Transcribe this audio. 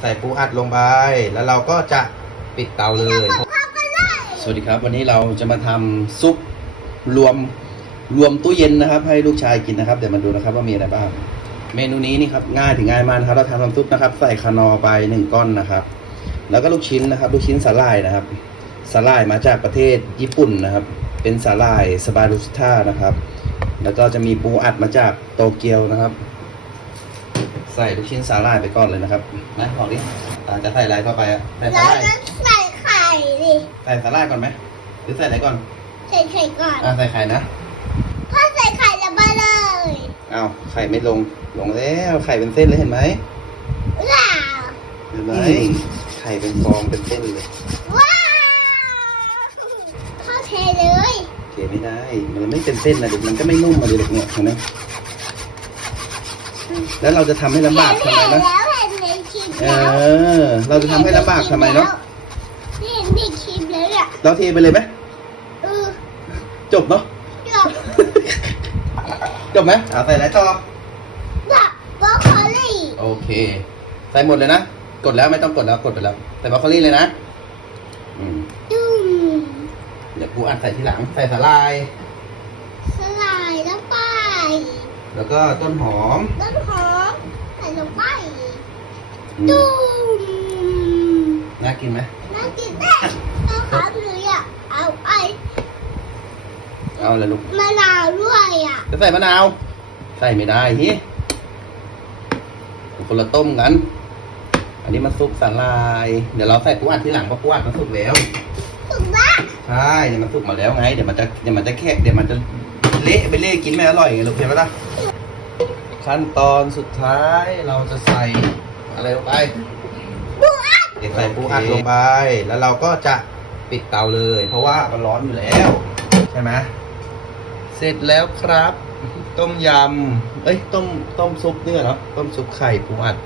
ใส่ปูอัดลงไป แล้วเราก็จะปิดเตาเลย สวัสดีครับ วันนี้เราจะมาทำซุปรวมรวมตู้เย็นนะครับ ให้ลูกชายกินนะครับ เดี๋ยวมาดูนะครับว่ามีอะไรบ้าง เมนูนี้นี่ครับง่ายถึงง่ายมากนะครับ เราทำน้ำซุปนะครับ ใส่คานอไปหนึ่งก้อนนะครับ แล้วก็ลูกชิ้นนะครับลูกชิ้นสาหร่ายนะครับสาหร่ายมาจากประเทศญี่ปุ่นนะครับ เป็นสาหร่ายสบารุสท่านะครับ แล้วก็จะมีปูอัดมาจากโตเกียวนะครับ ใส่ลูกชิ้นสาหร่ายไปก่อนเลยนะครับนะบอกดิอ่าจะใส่อะไรเข้าไปอะใส่สาแล้หวร่ายก็ใส่ไข่ดิใส่สาหร่ายก่อนไหมหรือใส่อะไรก่อนใส่ไข่ก่อนอ่าใส่ไข่นะพ่อใส่ไข่แล้วมาเลยอ้าวไข่ไม่ลงลงแล้วไข่เป็นเส้นเลยเห็นไหมว้าวเห็นไหมไข่เป็นฟองเป็นเส้นเลยว้าวพ่อเทเลย เทไม่ได้มันไม่เป็นเส้นนะเด็กมันก็ไม่นุ่มมาเลยเด็กเนี่ยเห็นไหม แล้วเราจะทำให้ลำบากทำไมเห็นนะแล้วเห็นในคลิปเอแล้วอ เราจะทำให้ลำบากทำไมเนาะเห็นในคลิปแล้วอะเราเทไปเลยไหมเออจบเนาะดอกจบไหมเอาใส่อะไรต่อดอกบรอกโคลี่โอเค ใส่หมดเลยนะ กดแล้วไม่ต้องกดแล้วกดไปแล้ว ใส่บรอกโคลีเลยนะอืม ดุมเดี๋ยวกูอัดใส่ทีหลัง ใส่สาลาย สลายแล้วไป แล้วก็ต้นหอม ต้นหอมใส่ลงไปอืมดุมน่ากินไหมน่ากินแน่เอาขาเลยอะเอาไอ้เอาเลยลูกมะนาวด้วยอะจะใส่มะนาว ใส่ไม่ได้ฮิคนละต้มกัน อันนี้มันซุปสาลาย เดี๋ยวเราใส่ปูอัดทีหลังเพราะปูอัดมันสุกแล้วถูกละใช่ เดี๋ยวมันสุกมาแล้วไง เดี๋ยวมันจะ เดี๋ยวมันจะแค่เดี๋ยวมันจะ เละไปเละกินไม่อร่อยไงลูกเห็นไหมล่ะขั้นตอนสุดท้ายเราจะใส่อะไรลงไปดูอัดเดี๋ยวใส่ปูอัดลงไป แล้วเราก็จะปิดเตาเลย เพราะว่ามันร้อนอยู่แล้ว ใช่ไหมเสร็จแล้วครับ ต้มยำเอ้ยต้มต้มซุปเนี่ยเหรอต้มซุปไข่ปูอัด